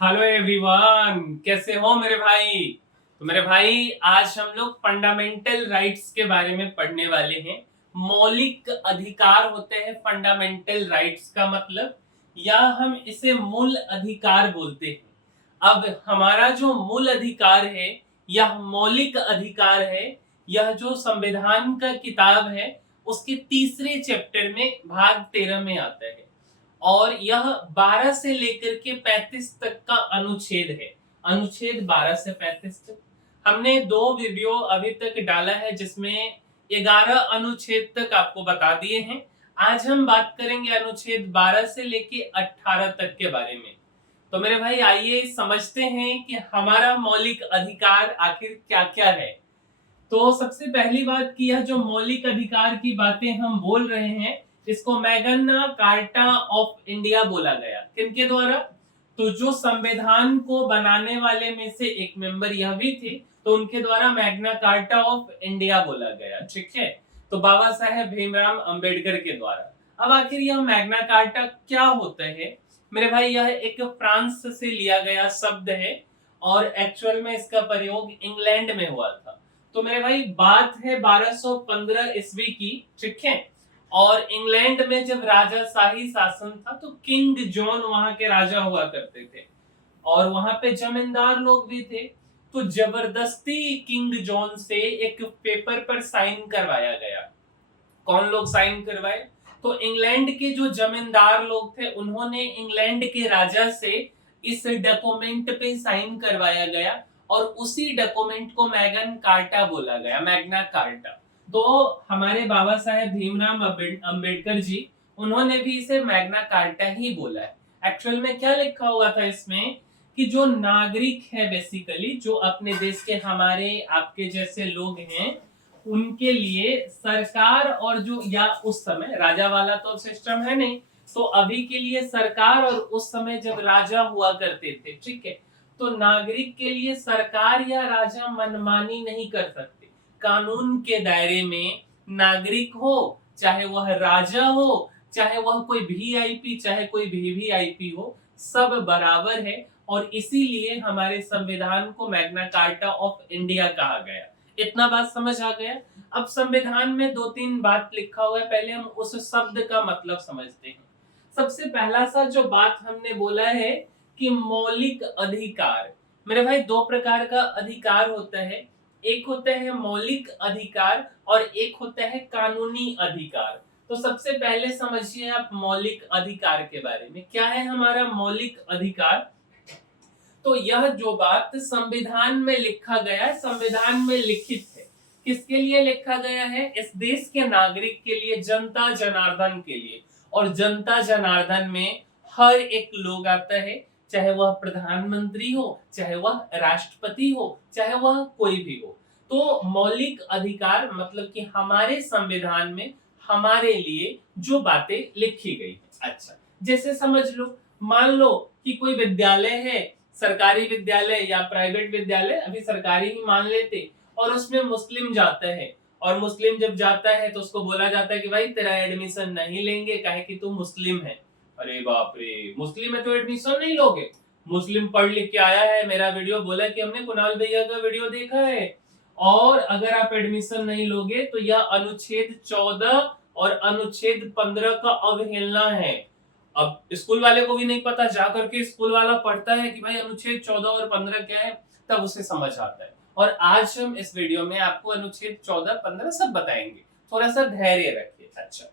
Hello everyone, कैसे हो मेरे भाई। तो मेरे भाई आज हम लोग फंडामेंटल राइट्स के बारे में पढ़ने वाले हैं। मौलिक अधिकार होते हैं फंडामेंटल राइट्स का मतलब, या हम इसे मूल अधिकार बोलते हैं। अब हमारा जो मूल अधिकार है, यह मौलिक अधिकार है, यह जो संविधान का किताब है उसके तीसरे चैप्टर में भाग 13 में आता है। और यह 12 से लेकर के 35 तक का अनुच्छेद है। अनुच्छेद 12 से 35 तक हमने 2 वीडियो अभी तक डाला है, जिसमें 11 अनुच्छेद तक आपको बता दिए हैं। आज हम बात करेंगे अनुच्छेद 12 से लेके 18 तक के बारे में। तो मेरे भाई आइए समझते हैं कि हमारा मौलिक अधिकार आखिर क्या क्या है। तो सबसे पहली बात कि यह जो मौलिक अधिकार की बातें हम बोल रहे हैं, इसको मैग्ना कार्टा ऑफ इंडिया बोला गया। किनके द्वारा? तो जो संविधान को बनाने वाले में से एक मेंबर यह भी थे, तो उनके द्वारा मैग्ना कार्टा ऑफ इंडिया बोला गया। ठीक है, तो बाबा साहेब भीमराव अंबेडकर के द्वारा। अब आखिर यह मैग्ना कार्टा क्या होता है मेरे भाई? यह एक फ्रांस से लिया गया शब्द है और एक्चुअल में इसका प्रयोग इंग्लैंड में हुआ था। तो मेरे भाई बात है 1215 ईस्वी की। ठीक है, और इंग्लैंड में जब राजाशाही शासन था तो किंग जॉन वहां के राजा हुआ करते थे और वहां पे जमींदार लोग भी थे। तो जबरदस्ती किंग जॉन से एक पेपर पर साइन करवाया गया। कौन लोग साइन करवाए? तो इंग्लैंड के जो जमींदार लोग थे उन्होंने इंग्लैंड के राजा से इस डॉक्यूमेंट पे साइन करवाया गया और उसी डॉक्यूमेंट को मैग्ना कार्टा बोला गया, मैग्ना कार्टा। तो हमारे बाबा साहेब भीमराव अंबेडकर जी, उन्होंने भी इसे मैग्ना कार्टा ही बोला है। एक्चुअल में क्या लिखा हुआ था इसमें कि जो नागरिक है, बेसिकली जो अपने देश के हमारे आपके जैसे लोग हैं, उनके लिए सरकार और जो, या उस समय राजा वाला तो सिस्टम है नहीं, तो अभी के लिए सरकार और उस समय जब राजा हुआ करते थे, ठीक है, तो नागरिक के लिए सरकार या राजा मनमानी नहीं कर सकते। कानून के दायरे में नागरिक हो, चाहे वह राजा हो, चाहे वह कोई वीआईपी, चाहे कोई वीवीआईपी हो, सब बराबर है। और इसीलिए हमारे संविधान को मैग्ना कार्टा ऑफ इंडिया कहा गया। इतना बात समझ आ गया। अब संविधान में 2-3 बात लिखा हुआ है, पहले हम उस शब्द का मतलब समझते हैं। सबसे पहला सा जो बात हमने बोला है कि मौलिक अधिकार। मेरे भाई 2 प्रकार का अधिकार होता है, एक होता है मौलिक अधिकार और एक होता है कानूनी अधिकार। तो सबसे पहले समझिए आप मौलिक अधिकार के बारे में। क्या है हमारा मौलिक अधिकार? तो यह जो बात संविधान में लिखा गया है, संविधान में लिखित है, किसके लिए लिखा गया है? इस देश के नागरिक के लिए, जनता जनार्दन के लिए। और जनता जनार्दन में हर एक लोग आता है, चाहे वह प्रधानमंत्री हो, चाहे वह राष्ट्रपति हो, चाहे वह कोई भी हो। तो मौलिक अधिकार मतलब कि हमारे संविधान में हमारे लिए जो बातें लिखी गई है। अच्छा, जैसे समझ लो, मान लो कि कोई विद्यालय है, सरकारी विद्यालय या प्राइवेट विद्यालय, अभी सरकारी ही मान लेते, और उसमें मुस्लिम जाता है, और मुस्लिम जब जाता है तो उसको बोला जाता है कि भाई तेरा एडमिशन नहीं लेंगे, काहे कि तू मुस्लिम है। अरे बाप रे, मुस्लिम है तो एडमिशन नहीं लोगे? मुस्लिम पढ़ लिख के आया है, मेरा वीडियो बोला कि हमने कुणाल भैया का वीडियो देखा है, और अगर आप एडमिशन नहीं लोगे तो यह अनुच्छेद 14 और अनुच्छेद 15 का अवहेलना है। अब स्कूल वाले को भी नहीं पता, जाकर के स्कूल वाला पढ़ता है कि भाई अनुच्छेद 14 और 15 क्या है, तब उसे समझ आता है। और आज हम इस वीडियो में आपको अनुच्छेद 14, 15 सब बताएंगे। थोड़ा सा धैर्य रखिए। अच्छा,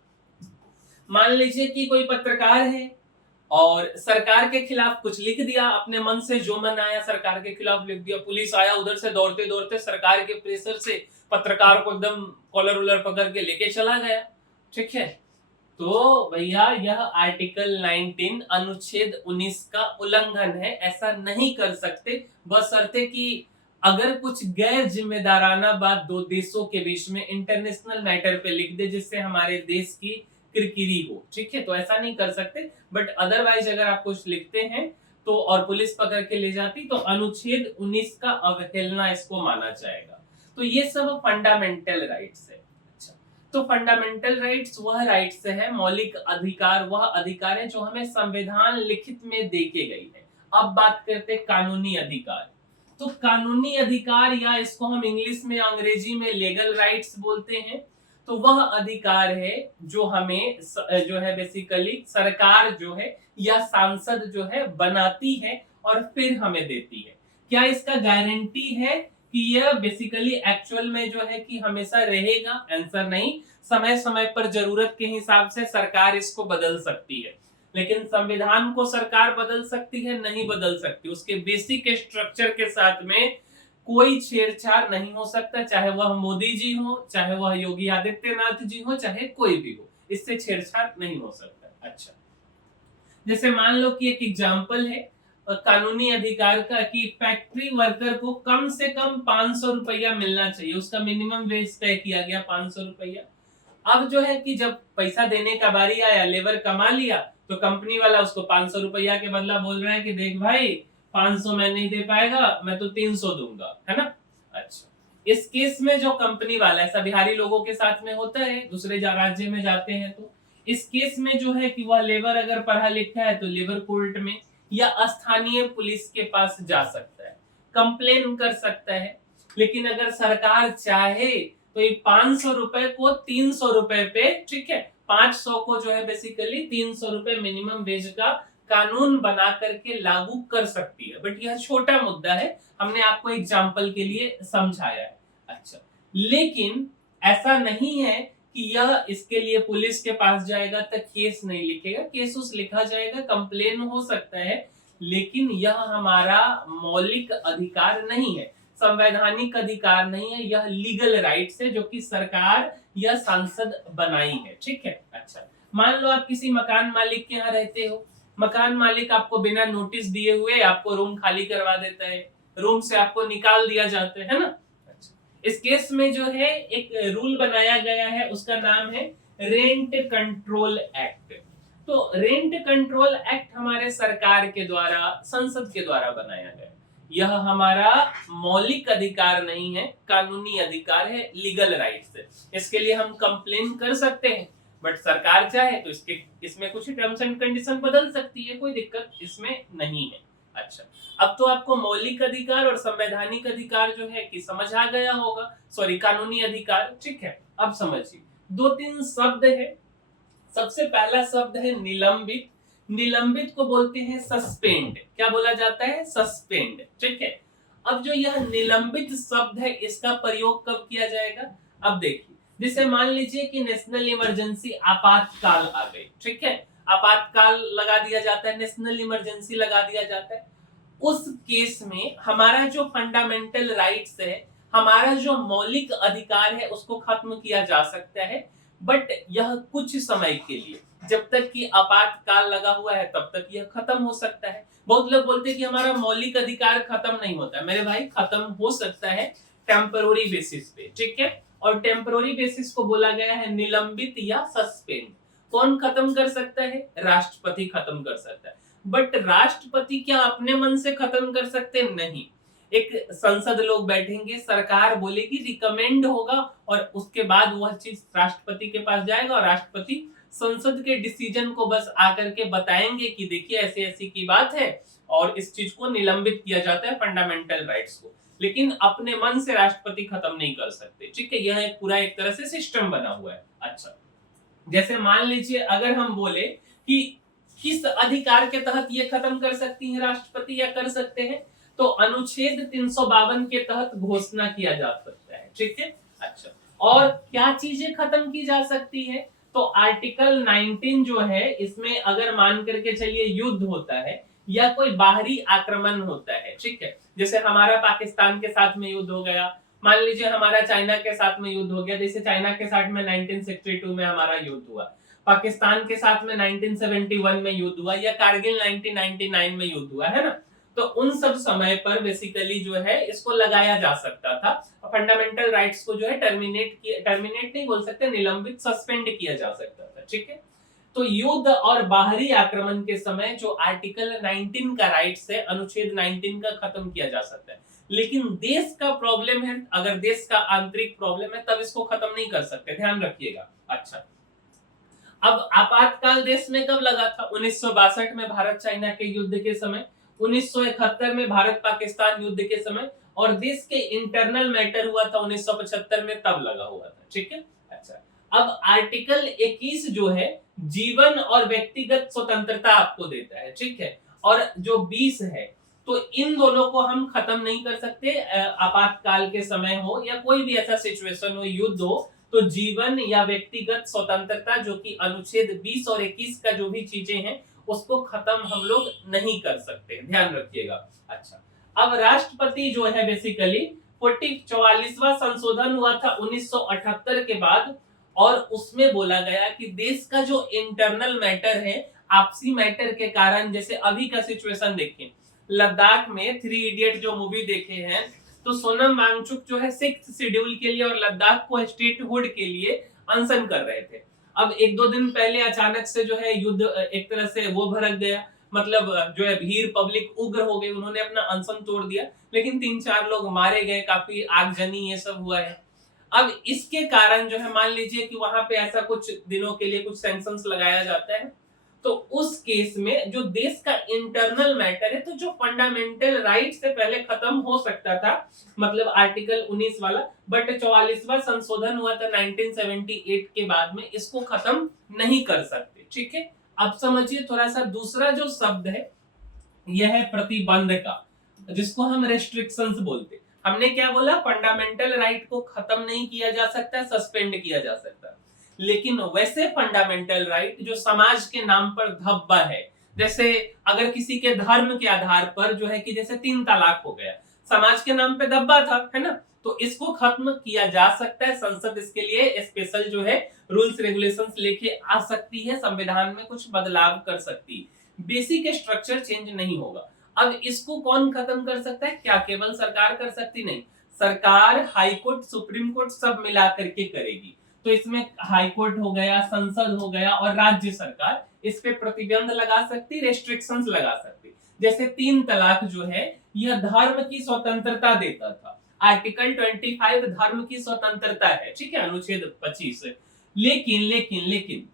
मान लीजिए कि कोई पत्रकार है और सरकार के खिलाफ कुछ लिख दिया, अपने मन से जो मन आया सरकार के खिलाफ लिख दिया। पुलिस आया उधर से दौड़ते दौड़ते, सरकार के प्रेशर से पत्रकार को एकदम कॉलर उलर पकड़ के लेके चला गया। ठीक है, तो भैया यह आर्टिकल 19 अनुच्छेद 19 का उल्लंघन है। ऐसा नहीं कर सकते, बशर्ते कि अगर कुछ गैर जिम्मेदाराना बात दो देशों के बीच में इंटरनेशनल मैटर पे लिख दे, जिससे हमारे देश की किरकिरी हो। ठीक है, तो ऐसा नहीं कर सकते, बट अदरवाइज अगर आप कुछ लिखते हैं तो और पुलिस पकड़ के ले जाती, तो अनुच्छेद 19 का अवहेलना इसको माना जाएगा। तो ये सब फंडामेंटल राइट्स है। अच्छा, तो फंडामेंटल राइट्स वह राइट्स है, मौलिक अधिकार वह अधिकार है जो हमें संविधान लिखित में देके गई है। अब बात करते हैं कानूनी अधिकार। तो कानूनी अधिकार, या इसको हम इंग्लिश में अंग्रेजी में लीगल राइट्स बोलते हैं, तो वह अधिकार है जो हमें जो है बेसिकली सरकार जो है या सांसद जो है बनाती है और फिर हमें देती है। क्या इसका गारंटी है कि यह बेसिकली एक्चुअल में जो है कि हमेशा रहेगा? आंसर नहीं। समय समय पर जरूरत के हिसाब से सरकार इसको बदल सकती है, लेकिन संविधान को सरकार बदल सकती है? नहीं बदल सकती। उसके बेसिक स्ट्रक्चर के साथ में कोई छेड़छाड़ नहीं हो सकता, चाहे वह मोदी जी हो, चाहे वह योगी आदित्यनाथ जी हो, चाहे कोई भी हो, इससे छेड़छाड़ नहीं हो सकता। अच्छा, जैसे मान लो कि एक एग्जाम्पल है कानूनी अधिकार का कि फैक्ट्री वर्कर को कम से कम 500 रुपया मिलना चाहिए, उसका मिनिमम वेज तय किया गया 500 रुपया। अब जो है कि जब पैसा देने का बारी आया, लेबर कमा लिया, तो कंपनी वाला उसको 500 रुपया के बदला बोल रहा है कि देख भाई 500 मैं नहीं दे पाएगा, मैं तो 300 दूंगा, है ना। अच्छा, इस केस में जो कंपनी वाला, ऐसा बिहारी लोगों के साथ में होता है, दूसरे राज्य में जाते हैं, तो इस केस में जो है कि वह लेबर अगर पढ़ा लिखा है तो लेबर कोर्ट में या स्थानीय पुलिस के पास जा सकता है, कंप्लेन कर सकता है। लेकिन अगर सरकार चाहे तो ये 500 रुपए को 300 रुपए पे, ठीक है, 500 को जो है बेसिकली 300 रुपए मिनिमम वेज का कानून बना करके लागू कर सकती है। बट यह छोटा मुद्दा है, हमने आपको एग्जाम्पल के लिए समझाया है। अच्छा, लेकिन ऐसा नहीं है कि यह इसके लिए पुलिस के पास जाएगा तो केस नहीं लिखेगा, केस उस लिखा जाएगा, कंप्लेन हो सकता है, लेकिन यह हमारा मौलिक अधिकार नहीं है, संवैधानिक अधिकार नहीं है, यह लीगल राइट्स है जो कि सरकार या सांसद बनाई है। ठीक है। अच्छा, मान लो आप किसी मकान मालिक के यहाँ रहते हो, मकान मालिक आपको बिना नोटिस दिए हुए आपको रूम खाली करवा देता है, रूम से आपको निकाल दिया जाता है ना। इस केस में जो है एक रूल बनाया गया है, उसका नाम है रेंट कंट्रोल एक्ट। तो रेंट कंट्रोल एक्ट हमारे सरकार के द्वारा, संसद के द्वारा बनाया गया। यह हमारा मौलिक अधिकार नहीं है, कानूनी अधिकार है, लीगल राइट्स है। इसके लिए हम कंप्लेन कर सकते हैं, बट सरकार चाहे तो इसमें कुछ टर्म्स एंड कंडीशन बदल सकती है, कोई दिक्कत इसमें नहीं है। अच्छा, अब तो आपको मौलिक अधिकार और संवैधानिक अधिकार जो है कि समझ आ गया होगा, सॉरी कानूनी अधिकार। ठीक है, अब समझिए, दो तीन शब्द है। सबसे पहला शब्द है निलंबित। निलंबित को बोलते हैं सस्पेंड। क्या बोला जाता है? सस्पेंड। ठीक है। अब जो यह निलंबित शब्द है, इसका प्रयोग कब किया जाएगा? अब देखिए, जैसे मान लीजिए कि नेशनल इमरजेंसी, आपातकाल आ गई, ठीक है, आपातकाल लगा दिया जाता है, नेशनल इमरजेंसी लगा दिया जाता है। उस केस में हमारा जो फंडामेंटल राइट्स है, हमारा जो मौलिक अधिकार है, उसको खत्म किया जा सकता है, बट यह कुछ समय के लिए, जब तक कि आपातकाल लगा हुआ है तब तक यह खत्म हो सकता है। बहुत लोग बोलते हैं कि हमारा मौलिक अधिकार खत्म नहीं होता। मेरे भाई, खत्म हो सकता है टेम्पररी बेसिस पे, ठीक है। और टेम्पररी बेसिस को बोला गया है निलंबित या सस्पेंड। कौन खत्म कर सकता है? राष्ट्रपति खत्म कर सकता है। बट राष्ट्रपति क्या अपने मन से खत्म कर सकते? नहीं। एक संसद लोग बैठेंगे, सरकार बोलेगी, रिकमेंड होगा, और उसके बाद वह चीज राष्ट्रपति के पास जाएगा, और राष्ट्रपति संसद के डिसीजन को बस आकर के बताएंगे कि देखिए ऐसी ऐसी की बात है, और इस चीज को निलंबित किया जाता है, फंडामेंटल राइट्स को। लेकिन अपने मन से राष्ट्रपति खत्म नहीं कर सकते। ठीक है, यह एक पूरा एक तरह से सिस्टम बना हुआ है। अच्छा, जैसे मान लीजिए अगर हम बोले कि किस अधिकार के तहत ये खत्म कर सकती है राष्ट्रपति या कर सकते हैं, तो अनुच्छेद 352 के तहत घोषणा किया जा सकता है। ठीक है। अच्छा, और क्या चीजें खत्म की जा सकती है? तो आर्टिकल 19 जो है, इसमें अगर मान करके चलिए युद्ध होता है या कोई बाहरी आक्रमण होता है, ठीक है, जैसे हमारा पाकिस्तान के साथ में युद्ध हो गया, मान लीजिए हमारा चाइना के साथ में युद्ध हो गया, जैसे चाइना के साथ में 1962 में हमारा युद्ध हुआ, पाकिस्तान के साथ में 1971 में युद्ध हुआ, या कारगिल 1999 में युद्ध हुआ, है ना। तो उन सब समय पर बेसिकली जो है इसको लगाया जा सकता था, फंडामेंटल राइट्स को जो है टर्मिनेट नहीं बोल सकते, निलंबित, सस्पेंड किया जा सकता था। ठीक है। तो युद्ध और बाहरी आक्रमण के समय जो आर्टिकल 19 का राइट्स है, अनुच्छेद 19 का खत्म किया जा सकता है। लेकिन देश का प्रॉब्लम है, अगर देश का आंतरिक प्रॉब्लम है, तब इसको खत्म नहीं कर सकते, ध्यान रखिएगा। अच्छा, अब आपातकाल देश में कब लगा था? 1962 में भारत चाइना के युद्ध के समय। 1971 में भारत पाकिस्तान युद्ध के समय, और देश के इंटरनल मैटर हुआ था 1975 में, तब लगा हुआ था। ठीक है, अच्छा। अब आर्टिकल 21 जो है जीवन और व्यक्तिगत स्वतंत्रता आपको देता है। ठीक है, और जो 20 है, तो इन दोनों को हम खत्म नहीं कर सकते। आपातकाल के समय हो या कोई भी ऐसा सिचुएशन हो, युद्ध हो, तो जीवन या व्यक्तिगत स्वतंत्रता जो कि अनुच्छेद 20 और 21 का जो भी चीजें हैं उसको खत्म हम लोग नहीं कर सकते, ध्यान रखिएगा। अच्छा, अब राष्ट्रपति जो है बेसिकली 44वां संशोधन हुआ था 1978 के बाद, और उसमें बोला गया कि देश का जो इंटरनल मैटर है, आपसी मैटर के कारण, जैसे अभी का सिचुएशन देखें, लद्दाख में 3 इडियट जो मूवी देखे हैं, तो सोनम वांगचुक जो है 6th शेड्यूल के लिए और लद्दाख को स्टेटहुड के लिए अनशन कर रहे थे। अब 1-2 दिन पहले अचानक से जो है युद्ध एक तरह से वो भड़क गया, मतलब जो है भीड़ पब्लिक उग्र हो गई, उन्होंने अपना अनशन तोड़ दिया, लेकिन 3-4 लोग मारे गए, काफी आगजनी ये सब हुआ है। अब इसके कारण जो है मान लीजिए कि वहां पे ऐसा कुछ दिनों के लिए कुछ सैंक्शंस लगाया जाता है, तो उस केस में जो देश का इंटरनल मैटर है, तो जो फंडामेंटल राइट से पहले खत्म हो सकता था, मतलब आर्टिकल 19 वाला, बट 44वां संशोधन हुआ था 1978 के बाद में, इसको खत्म नहीं कर सकते। ठीक है, अब समझिए थोड़ा सा दूसरा जो शब्द है यह है प्रतिबंध का, जिसको हम रेस्ट्रिक्शंस बोलते। हमने क्या बोला, फंडामेंटल राइट को खत्म नहीं किया जा सकता, सस्पेंड किया जा सकता, लेकिन वैसे फंडामेंटल राइट जो समाज के नाम पर धब्बा है, जैसे अगर किसी के धर्म के आधार पर जो है कि जैसे 3 तलाक हो गया, समाज के नाम पे धब्बा था, है ना, तो इसको खत्म किया जा सकता है। संसद इसके लिए स्पेशल जो है रूल्स रेगुलेशंस लेके आ सकती है, संविधान में कुछ बदलाव कर सकती है, बेसिक स्ट्रक्चर चेंज नहीं होगा। अब इसको कौन खत्म कर सकता है, क्या केवल सरकार कर सकती? नहीं, सरकार, हाई कोर्ट, सुप्रीम कोर्ट सब मिला करके करेगी। तो इसमें हाई कोर्ट हो गया, संसद हो गया, और राज्य सरकार इस पे प्रतिबंध लगा सकती, रेस्ट्रिक्शंस लगा सकती। जैसे 3 तलाक जो है यह धर्म की स्वतंत्रता देता था, आर्टिकल 25 धर्म की स्वतंत्रता है, ठीक है, अनुच्छेद 25। लेकिन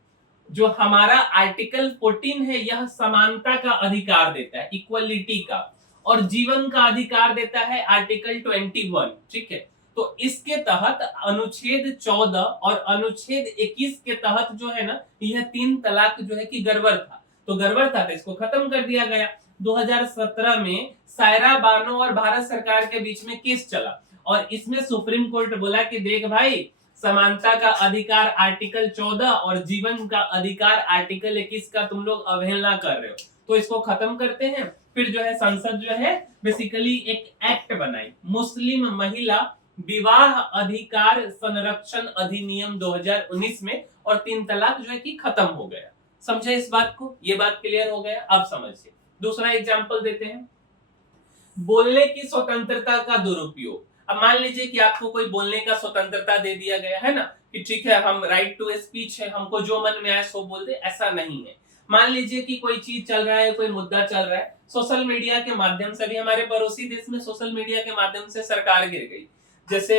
जो हमारा आर्टिकल 14 है यह समानता का अधिकार देता है, इक्वलिटी का, और जीवन का अधिकार देता है आर्टिकल 21। ठीक है, तो इसके तहत अनुच्छेद 14 और अनुच्छेद 21 के तहत जो है ना, यह 3 तलाक जो है कि गड़बड़ था, तो गड़बड़ था तो इसको खत्म कर दिया गया। 2017 में सायरा बानो और भारत सरकार के बीच में केस चला, और इसमें सुप्रीम कोर्ट बोला कि देख भाई, समानता का अधिकार आर्टिकल 14 और जीवन का अधिकार आर्टिकल 21 का तुम लोग अवहेलना कर रहे हो, तो इसको खत्म करते हैं। फिर जो है संसद जो है बेसिकली एक एक्ट बनाई, मुस्लिम महिला विवाह अधिकार संरक्षण अधिनियम 2019 में, और 3 तलाक जो है कि खत्म हो गया। समझे इस बात को? ये बात क्लियर हो गया? अब समझिए दूसरा एग्जांपल देते हैं, बोलने की स्वतंत्रता का दुरुपयोग। अब मान लीजिए कि आपको कोई बोलने का स्वतंत्रता दे दिया गया है ना, कि ठीक है हम राइट टू स्पीच है, हमको जो मन में आए सो बोल दे, ऐसा नहीं है। मान लीजिए कि कोई चीज चल रहा है, कोई मुद्दा चल रहा है, सोशल मीडिया के माध्यम से भी, हमारे पड़ोसी देश में सोशल मीडिया के माध्यम से सरकार गिर गई, जैसे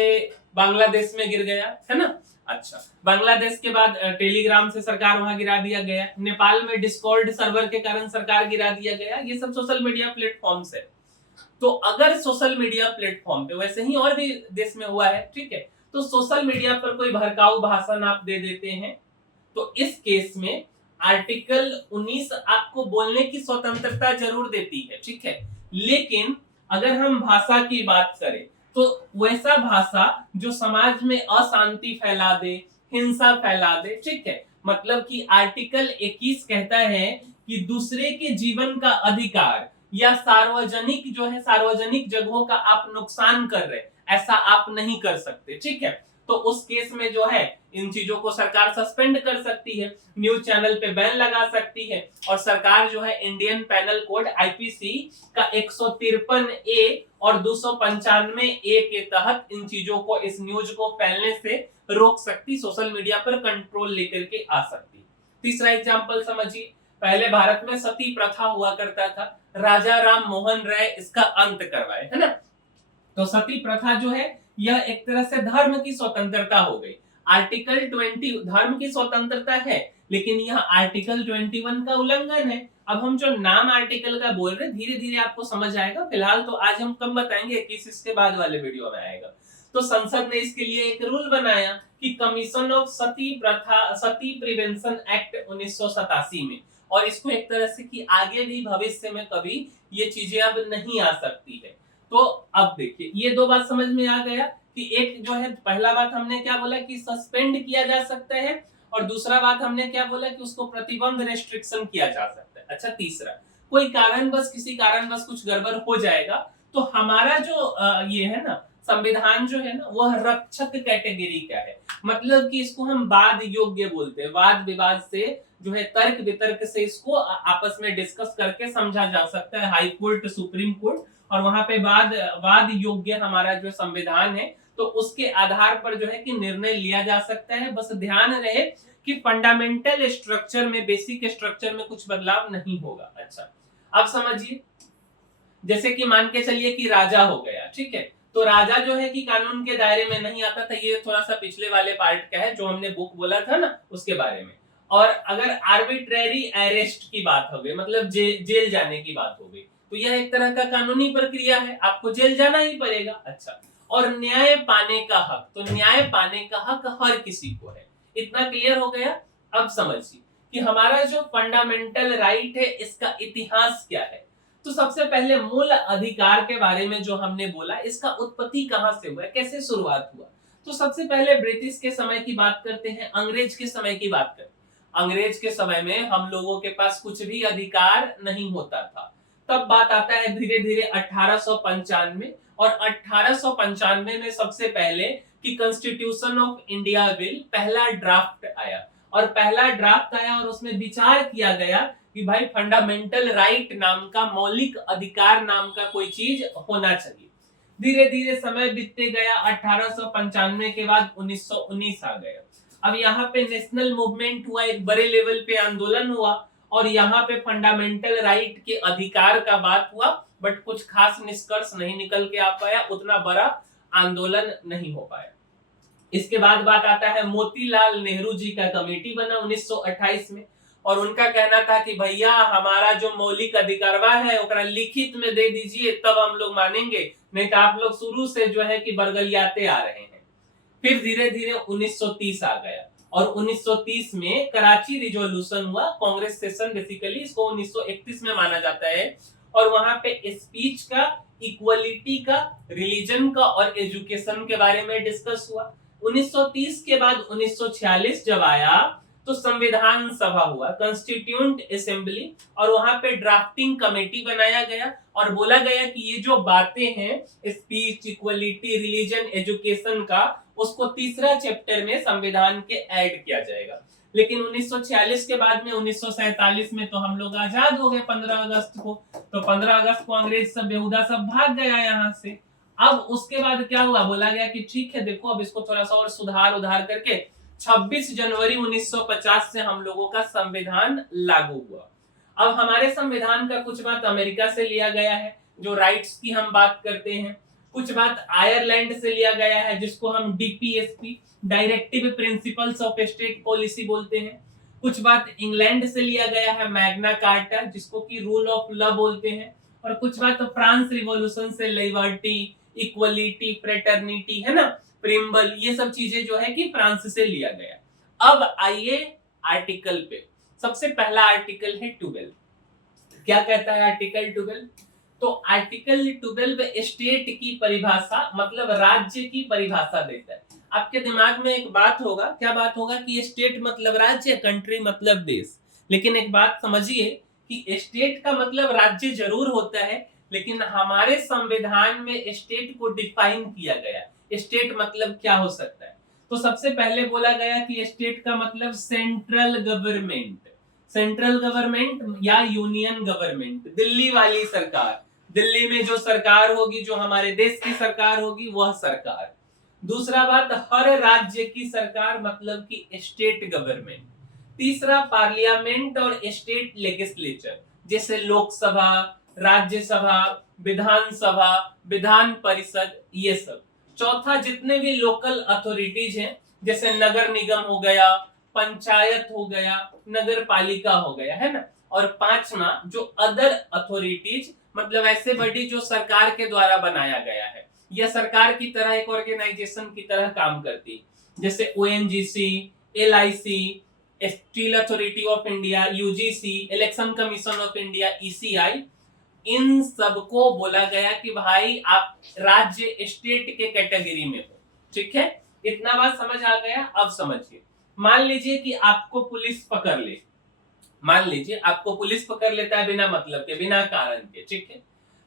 बांग्लादेश में गिर गया है ना। अच्छा, बांग्लादेश के बाद टेलीग्राम से सरकार वहां गिरा दिया गया, नेपाल में डिस्कॉर्ड सर्वर के कारण सरकार गिरा दिया गया, ये सब सोशल मीडिया प्लेटफॉर्म्स है। तो अगर सोशल मीडिया प्लेटफॉर्म पे, वैसे ही और भी देश में हुआ है, ठीक है, तो सोशल मीडिया पर कोई भड़काऊ भाषण आप दे देते हैं, तो इस केस में आर्टिकल 19 आपको बोलने की स्वतंत्रता जरूर देती है, ठीक है, लेकिन अगर हम भाषा की बात करें तो वैसा भाषा जो समाज में अशांति फैला दे, हिंसा फैला दे, ठीक है, मतलब कि आर्टिकल 21 कहता है कि दूसरे के जीवन का अधिकार या सार्वजनिक जो है, सार्वजनिक जगहों का आप नुकसान कर रहे, ऐसा आप नहीं कर सकते, ठीक है। तो उस केस में जो है इन चीजों को सरकार सस्पेंड कर सकती है, न्यूज चैनल पे बैन लगा सकती है, और सरकार जो है इंडियन पैनल कोड आईपीसी का 153 ए और 295 ए के तहत इन चीजों को, इस न्यूज को फैलने से रोक सकती, सोशल मीडिया पर कंट्रोल लेकर के आ सकती। तीसरा एग्जांपल समझिए, पहले भारत में सती प्रथा हुआ करता था, राजा राम मोहन राय इसका अंत करवाए, है ना। तो सती प्रथा जो है यह एक तरह से धर्म की स्वतंत्रता हो गई। आर्टिकल 20 धर्म की स्वतंत्रता है, लेकिन यह आर्टिकल 21 का उल्लंघन है। अब हम जो नाम आर्टिकल का बोल रहे हैं धीरे धीरे आपको समझ आएगा, फिलहाल तो आज हम कम बताएंगे, 21 इसके बाद वाले वीडियो में आएगा। तो संसद ने इसके लिए एक रूल बनाया कि commission of Sati prevention act 1987 में, और इसको एक तरह से कि आगे भी भविष्य में कभी ये चीजें अब नहीं आ सकती है। तो अब देखिए ये दो बात समझ में आ गया कि एक जो है पहला बात हमने क्या बोला कि सस्पेंड किया जा सकता है, और दूसरा बात हमने क्या बोला कि उसको प्रतिबंध रेस्ट्रिक्शन किया जा सकता है। अच्छा तीसरा, कोई कारणवश किसी कारणवश कुछ गड़बड़ हो जाएगा तो हमारा जो ये है ना संविधान जो है ना वह रक्षक कैटेगरी का है, मतलब कि इसको हम वाद योग्य बोलते हैं। वाद विवाद से जो है तर्क वितर्क से इसको आपस में डिस्कस करके समझा जा सकता है, हाई कोर्ट सुप्रीम कोर्ट, और वहां पे वाद योग्य हमारा जो संविधान है तो उसके आधार पर जो है कि निर्णय लिया जा सकता है। बस ध्यान रहे कि फंडामेंटल स्ट्रक्चर में, बेसिक स्ट्रक्चर में कुछ बदलाव नहीं होगा। अच्छा अब समझिए, जैसे कि मान के चलिए कि राजा हो गया, ठीक है, तो राजा जो है कि कानून के दायरे में नहीं आता था, ये थोड़ा सा पिछले वाले पार्ट का है जो हमने बुक बोला था ना उसके बारे में। और अगर आर्बिट्रेरी अरेस्ट की बात हो गई, मतलब जेल जाने की बात हो गई, तो यह एक तरह का कानूनी प्रक्रिया है, आपको जेल जाना ही पड़ेगा। अच्छा, और न्याय पाने का हक, तो न्याय पाने का हक हर किसी को है। इतना क्लियर हो गया। अब समझिए कि हमारा जो फंडामेंटल राइट है इसका इतिहास क्या है। तो सबसे पहले मूल अधिकार के बारे में जो हमने बोला, इसका उत्पत्ति कहां से हुआ, कैसे शुरुआत हुआ। तो सबसे पहले ब्रिटिश के समय की बात करते हैं, अंग्रेज के समय की बात करते हैं। अंग्रेज के समय में हम लोगों के पास कुछ भी अधिकार नहीं होता था। तब बात आता है धीरे धीरे 1895, और 1895 में सबसे पहले कि कॉन्स्टिट्यूशन ऑफ इंडिया बिल पहला ड्राफ्ट आया, और पहला ड्राफ्ट आया और उसमें विचार किया गया कि भाई फंडामेंटल राइट नाम का, मौलिक अधिकार नाम का कोई चीज होना चाहिए। धीरे धीरे समय बीतते गया, 1895 के बाद 1919 आ गया। अब यहाँ पे नेशनल मूवमेंट हुआ, एक बड़े लेवल पे आंदोलन हुआ, और यहाँ पे फंडामेंटल राइट के अधिकार का बात हुआ, बट कुछ खास निष्कर्ष नहीं निकल के आ पाया, उतना बड़ा आंदोलन नहीं हो पाया। इसके बाद बात आता है मोतीलाल नेहरू जी का कमेटी बना 1928 में, और उनका कहना था कि भैया हमारा जो मौलिक अधिकारवा है ओकरा लिखित में दे दीजिए तब हम लोग मानेंगे, नहीं तो आप लोग शुरू से जो है कि बरगलियाते आ रहे हैं। फिर धीरे धीरे 1930 आ गया, और 1930 में कराची रिजोल्यूशन हुआ, कांग्रेस सेशन बेसिकली इसको 1931 में माना जाता है, और वहां पे स्पीच का, इक्वलिटी का, रिलीजन का और एजुकेशन के बारे में डिस्कस हुआ। 1930 के बाद 1946 जब आया तो संविधान सभा हुआ, कॉन्स्टिट्यूएंट असेंबली, और वहां पे ड्राफ्टिंग कमेटी बनाया गया, और बोला गया कि ये जो बातें हैं स्पीच, इक्वलिटी, रिलीजन, एजुकेशन का, उसको तीसरा चैप्टर में संविधान के ऐड किया जाएगा। लेकिन 1946 के बाद में 1947 में तो हम लोग आजाद हो गए 15 अगस्त को, तो 15 अगस्त को अंग्रेज सब बेहुदा सब भाग गया यहाँ से। अब उसके बाद क्या हुआ, बोला गया कि ठीक है देखो अब इसको थोड़ा सा और सुधार उधार करके 26 जनवरी 1950 से हम लोगों का संविधान लागू हुआ। अब हमारे संविधान का कुछ बात अमेरिका से लिया गया है, जो राइट्स की हम बात करते हैं, कुछ बात आयरलैंड से लिया गया है जिसको हम DPSP, directive principles of state policy बोलते हैं, कुछ बात इंग्लैंड से लिया गया है मैग्ना कार्टा जिसको कि रूल ऑफ लॉ बोलते हैं, और कुछ बात तो फ्रांस रिवॉल्यूशन से लिबर्टी, इक्वलिटी, फ्रेटर्निटी है ना, प्रिम्बल, ये सब चीजें जो है कि फ्रांस से लिया गया। अब आइए आर्टिकल पे। सबसे पहला आर्टिकल है 12। क्या कहता है आर्टिकल 12? तो आर्टिकल 12 स्टेट की परिभाषा, मतलब राज्य की परिभाषा देता है। आपके दिमाग में एक बात होगा, क्या बात होगा कि स्टेट मतलब राज्य, कंट्री मतलब देश। लेकिन एक बात समझिए कि स्टेट का मतलब राज्य जरूर होता है, लेकिन हमारे संविधान में स्टेट को डिफाइन किया गया। स्टेट मतलब क्या हो सकता है? तो सबसे पहले बोला गया कि स्टेट का मतलब सेंट्रल गवर्नमेंट, सेंट्रल गवर्नमेंट या यूनियन गवर्नमेंट, दिल्ली वाली सरकार, दिल्ली में जो सरकार होगी, जो हमारे देश की सरकार होगी वह सरकार। दूसरा बात हर राज्य की सरकार, मतलब कि स्टेट गवर्नमेंट। तीसरा पार्लियामेंट और स्टेट लेजिस्लेचर, जैसे लोकसभा, राज्यसभा, विधानसभा, विधान परिषद, ये सब। चौथा जितने भी लोकल अथॉरिटीज हैं, जैसे नगर निगम हो गया, पंचायत हो गया, नगर पालिका हो गया, है ना। और पांचवा जो अदर अथॉरिटीज, मतलब ऐसे बॉडी जो सरकार के द्वारा बनाया गया है या सरकार की तरह एक ऑर्गेनाइजेशन की तरह काम करती, जैसे ONGC, LIC, Steel Authority of India, UGC, Election Commission of India, ECI, इन सबको बोला गया कि भाई आप राज्य स्टेट के कैटेगरी में हो। ठीक है, इतना बात समझ आ गया। अब समझिए, मान लीजिए कि आपको पुलिस पकड़ ले, मान लीजिए आपको पुलिस पकड़ लेता है बिना मतलब के, बिना कारण के। ठीक है,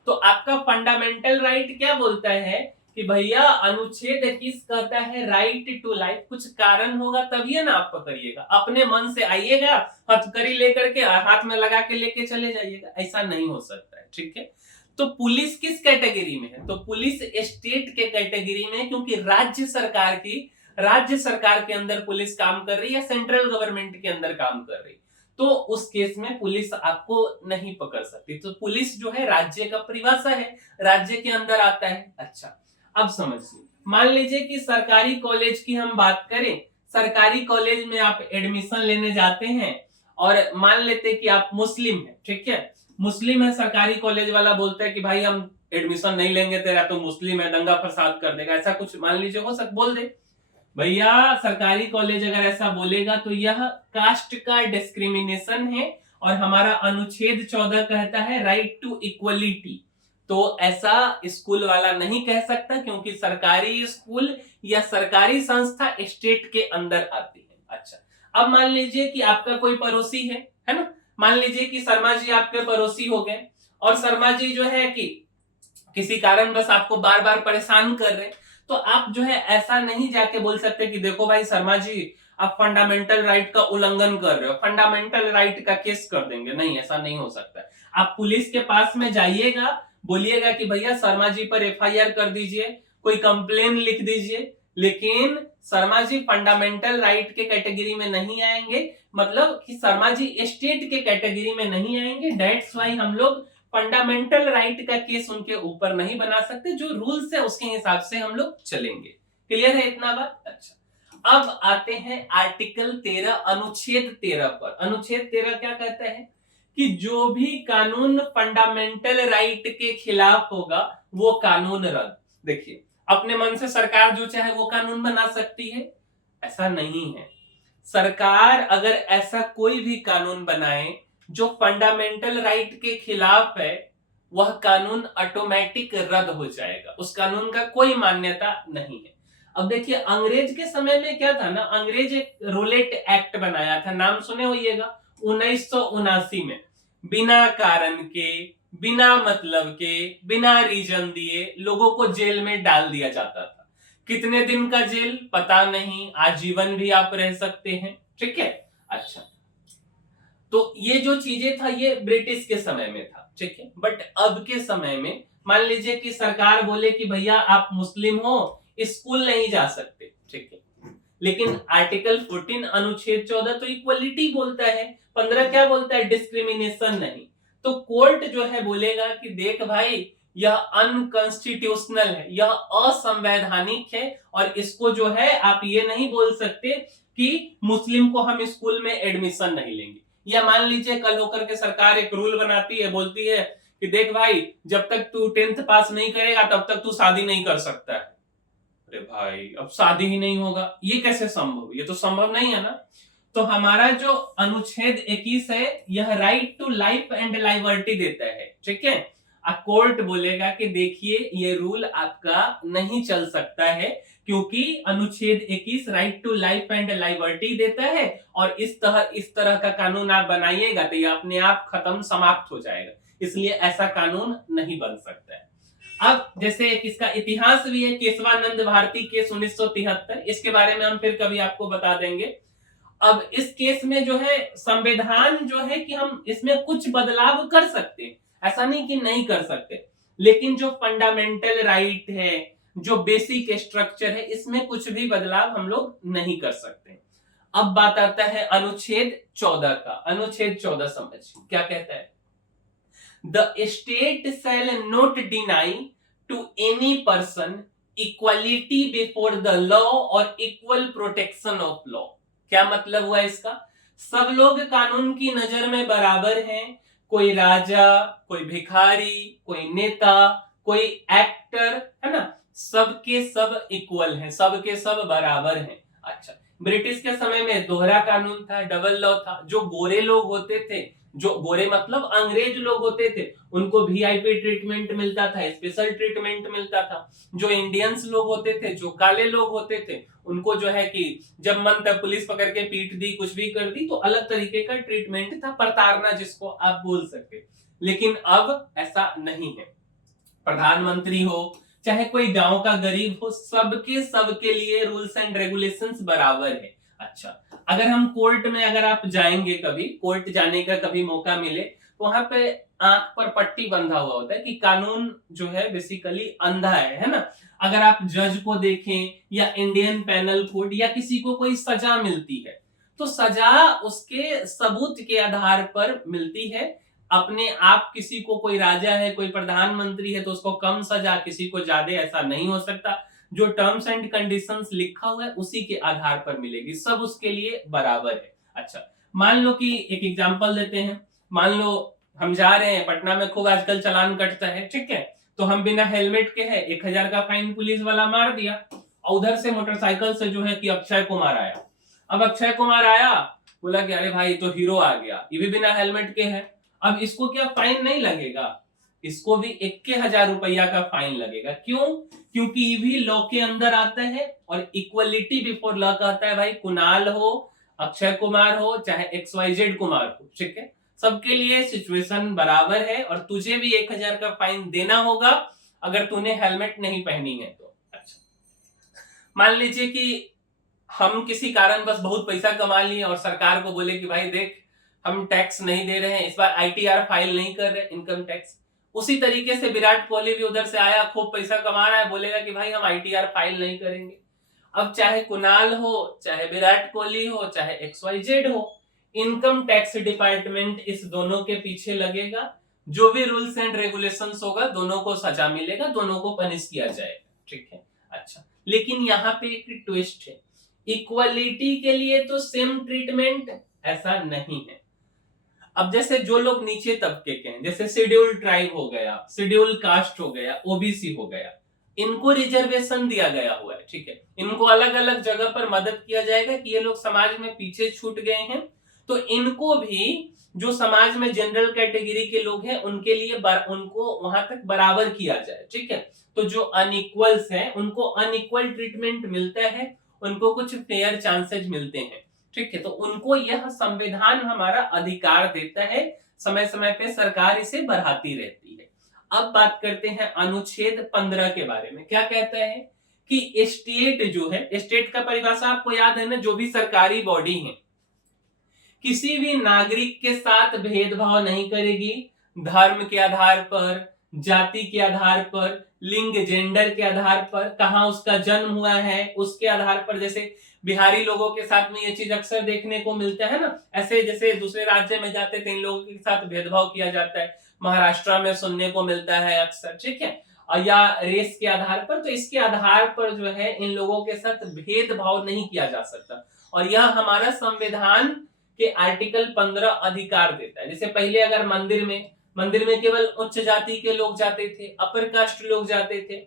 तो आपका फंडामेंटल राइट क्या बोलता है कि भैया अनुच्छेद 21 कहता है राइट टू लाइफ, कुछ कारण होगा तभी ना आप पकड़िएगा, अपने मन से आइएगा, हथकड़ी लेकर के हाथ में लगा के लेके चले जाइएगा, ऐसा नहीं हो सकता है। ठीक है, तो पुलिस किस कैटेगरी में है? तो पुलिस स्टेट के कैटेगरी में है, क्योंकि राज्य सरकार के अंदर पुलिस काम कर रही है, सेंट्रल गवर्नमेंट के अंदर काम कर रही है, तो उस केस में पुलिस आपको नहीं पकड़ सकती। तो पुलिस जो है राज्य का परिभाषा है, राज्य के अंदर आता है। अच्छा, अब समझिए, मान लीजिए कि सरकारी कॉलेज की हम बात करें, सरकारी कॉलेज में आप एडमिशन लेने जाते हैं और मान लेते कि आप मुस्लिम हैं। ठीक है, मुस्लिम है, सरकारी कॉलेज वाला बोलता है कि भाई हम एडमिशन नहीं लेंगे तेरा, तो मुस्लिम है, दंगा फसाद कर देगा, ऐसा कुछ मान लीजिए हो सक बोल दे। भैया सरकारी कॉलेज अगर ऐसा बोलेगा तो यह कास्ट का डिस्क्रिमिनेशन है और हमारा अनुच्छेद 14 कहता है राइट टू इक्वलिटी। तो ऐसा स्कूल वाला नहीं कह सकता, क्योंकि सरकारी स्कूल या सरकारी संस्था स्टेट के अंदर आती है। अच्छा, अब मान लीजिए कि आपका कोई पड़ोसी है ना, मान लीजिए कि शर्मा जी आपके पड़ोसी हो गए और शर्मा जी जो है कि किसी कारण बस आपको बार बार परेशान कर रहे हैं, तो आप जो है ऐसा नहीं जाके बोल सकते कि देखो भाई शर्मा जी आप फंडामेंटल राइट का उल्लंघन कर रहे हो, फंडामेंटल राइट का केस कर देंगे। नहीं, ऐसा नहीं हो सकता। आप पुलिस के पास में जाइएगा, बोलिएगा कि भैया शर्मा जी पर एफआईआर कर दीजिए, कोई कंप्लेन लिख दीजिए, लेकिन शर्मा जी फंडामेंटल राइट के कैटेगरी में नहीं आएंगे, मतलब कि शर्मा जी स्टेट के कैटेगरी में नहीं आएंगे। दैट्स व्हाई हम लोग फंडामेंटल राइट का केस उनके ऊपर नहीं बना सकते, जो रूल्स है उसके हिसाब से हम लोग चलेंगे। क्लियर है इतना बात? अच्छा, अब आते हैं आर्टिकल 13 अनुच्छेद 13 पर। अनुच्छेद 13 क्या कहता है कि जो भी कानून फंडामेंटल राइट के खिलाफ होगा वो कानून रद्द। देखिए, अपने मन से सरकार जो चाहे वो कानून बना सकती है, ऐसा नहीं है। सरकार अगर ऐसा कोई भी कानून बनाए जो फंडामेंटल राइट के खिलाफ है, वह कानून ऑटोमेटिक रद्द हो जाएगा, उस कानून का कोई मान्यता नहीं है। अब देखिए, अंग्रेज के समय में क्या था ना, अंग्रेज एक रोलेट एक्ट बनाया था, नाम सुने होइएगा, 1979 में। बिना कारण के, बिना मतलब के, बिना रीजन दिए लोगों को जेल में डाल दिया जाता था। कितने दिन का जेल पता नहीं, आजीवन भी आप रह सकते हैं। ठीक है, अच्छा, तो ये जो चीजें था ये ब्रिटिश के समय में था। ठीक है, बट अब के समय में मान लीजिए कि सरकार बोले कि भैया आप मुस्लिम हो, स्कूल नहीं जा सकते। ठीक है, लेकिन आर्टिकल 14 अनुच्छेद 14 तो इक्वलिटी बोलता है, 15 क्या बोलता है? डिस्क्रिमिनेशन नहीं। तो कोर्ट जो है बोलेगा कि देख भाई यह अनकॉन्स्टिट्यूशनल है, यह असंवैधानिक है, और इसको जो है आप ये नहीं बोल सकते कि मुस्लिम को हम स्कूल में एडमिशन नहीं लेंगे। या मान लीजिए कल होकर के सरकार एक रूल बनाती है, बोलती है कि देख भाई जब तक तू 10th पास नहीं करेगा तब तक तू शादी नहीं कर सकता है। अरे भाई अब शादी ही नहीं होगा, ये कैसे संभव? ये तो संभव नहीं है ना। तो हमारा जो अनुच्छेद 21 है यह right to life and liberty देता है। ठीक है, कोर्ट बोलेगा कि देखिए ये रूल आपका नहीं चल सकता है, क्योंकि अनुच्छेद 21 right to life and liberty देता है, और इस तरह का कानून आप बनाइएगा तो ये अपने आप खत्म समाप्त हो जाएगा, इसलिए ऐसा कानून नहीं बन सकता है। अब जैसे इसका इतिहास भी है, केशवानंद भारती केस 1973, इसके बारे में हम फिर कभी आपको बता देंगे। अब इस केस में जो है संविधान जो है कि हम इसमें कुछ बदलाव कर सकते हैं, ऐसा नहीं कि नहीं कर सकते, लेकिन जो फंडामेंटल राइट है, जो बेसिक स्ट्रक्चर है, इसमें कुछ भी बदलाव हम लोग नहीं कर सकते। अब बात आता है अनुच्छेद 14 का। अनुच्छेद 14 समझिए क्या कहता है। The state shall not deny to any person equality before the law or equal protection of law। क्या मतलब हुआ इसका? सब लोग कानून की नजर में बराबर हैं। कोई राजा, कोई भिखारी, कोई नेता, कोई एक्टर, है ना, सबके सब इक्वल हैं, सबके सब बराबर हैं। अच्छा, ब्रिटिश के समय में दोहरा कानून था, डबल लॉ था। जो गोरे लोग होते थे, जो गोरे मतलब अंग्रेज लोग होते थे, उनको वीआईपी ट्रीटमेंट मिलता था, स्पेशल ट्रीटमेंट मिलता था। जो इंडियंस लोग होते थे, जो काले लोग होते थे, उनको जो है कि जब मन तक पुलिस पकड़ के पीट दी, कुछ भी कर दी, तो अलग तरीके का ट्रीटमेंट था, प्रताड़ना जिसको आप बोल सकते। लेकिन अब ऐसा नहीं है। प्रधानमंत्री हो चाहे कोई गांव का गरीब हो, सबके सबके लिए रूल्स एंड रेगुलेशंस बराबर है। अच्छा, अगर हम कोर्ट में, अगर आप जाएंगे, कभी कोर्ट जाने का कभी मौका मिले, तो वहां पे आंख पर पट्टी बंधा हुआ होता है कि कानून जो है बेसिकली अंधा है ना। अगर आप जज को देखें या इंडियन पैनल कोड या किसी को कोई सजा मिलती है, तो सजा उसके सबूत के आधार पर मिलती है। अपने आप किसी को, कोई राजा है, कोई प्रधानमंत्री है, तो उसको कम सजा, किसी को ज्यादा, ऐसा नहीं हो सकता। जो टर्म्स एंड कंडीशंस लिखा हुआ है उसी के आधार पर मिलेगी, सब उसके लिए बराबर है। अच्छा, मान लो कि एक एग्जांपल देते हैं। मान लो हम जा रहे हैं, पटना में खूब आजकल चालान कटता है, ठीक है, तो हम बिना हेलमेट के है, 1000 का फाइन पुलिस वाला मार दिया। और उधर से मोटरसाइकिल से जो है कि अक्षय कुमार आया। अब अक्षय कुमार आया, बोला कि अरे भाई तो हीरो आ गया, ये भी बिना हेलमेट के है। अब इसको क्या फाइन नहीं लगेगा? इसको भी 21,000 रुपया का फाइन लगेगा। क्यों? क्योंकि ये भी लॉ के अंदर आता है, और इक्वलिटी बिफोर लॉ कहता है भाई, कुणाल हो, अक्षय कुमार हो, चाहे XYZ कुमार हो, ठीक है, सबके लिए सिचुएशन बराबर है, और तुझे भी 1000 का फाइन देना होगा अगर तूने हेलमेट नहीं पहनी है तो। अच्छा, मान लीजिए कि हम किसी कारण बस बहुत पैसा कमा लिए और सरकार को बोले कि भाई देख, हम टैक्स नहीं दे रहे हैं, इस बार ITR फाइल नहीं कर रहे, इनकम टैक्स। उसी तरीके से विराट कोहली भी उधर से आया, खूब पैसा कमा रहा है, बोलेगा कि भाई हम ITR फाइल नहीं करेंगे। अब चाहे कुणाल हो, चाहे विराट कोहली हो, चाहे XYZ हो, इनकम टैक्स डिपार्टमेंट इस दोनों के पीछे लगेगा। जो भी रूल्स एंड रेगुलेशंस होगा, दोनों को सजा मिलेगा, दोनों को पनिश किया जाएगा, ठीक है। अच्छा, लेकिन यहाँ पे एक ट्विस्ट है, इक्वलिटी के लिए तो सेम ट्रीटमेंट ऐसा नहीं है। अब जैसे जो लोग नीचे तबके के हैं, जैसे शेड्यूल ट्राइब हो गया, शेड्यूल कास्ट हो गया, OBC हो गया, इनको रिजर्वेशन दिया गया हुआ है, ठीक है, इनको अलग अलग जगह पर मदद किया जाएगा कि ये लोग समाज में पीछे छूट गए हैं, तो इनको भी, जो समाज में जनरल कैटेगरी के लोग हैं, उनके लिए उनको वहां तक बराबर किया जाए, ठीक है। तो जो अनइक्वल्स हैं उनको अनइक्वल ट्रीटमेंट मिलता है, उनको कुछ फेयर चांसेस मिलते हैं, ठीक है। तो उनको यह संविधान हमारा अधिकार देता है, समय समय पे सरकार इसे बढ़ाती रहती है। अब बात करते हैं अनुच्छेद 15 के बारे में। क्या कहता है कि स्टेट जो है, स्टेट का परिभाषा आपको याद है ना, जो भी सरकारी बॉडी है, किसी भी नागरिक के साथ भेदभाव नहीं करेगी, धर्म के आधार पर, जाति के आधार पर, लिंग जेंडर के आधार पर, कहां उसका जन्म हुआ है उसके आधार पर। जैसे बिहारी लोगों के साथ में ये चीज अक्सर देखने को मिलता है ना, ऐसे जैसे दूसरे राज्य में जाते थे इन लोगों के साथ भेदभाव किया जाता है, महाराष्ट्र में सुनने को मिलता है अक्सर, ठीक है, या रेस के आधार पर। तो इसके आधार पर जो है इन लोगों के साथ भेदभाव नहीं किया जा सकता, और यह हमारा संविधान के आर्टिकल 15 अधिकार देता है। जैसे पहले अगर मंदिर में केवल उच्च जाति के लोग जाते थे, अपर कास्ट लोग जाते थे,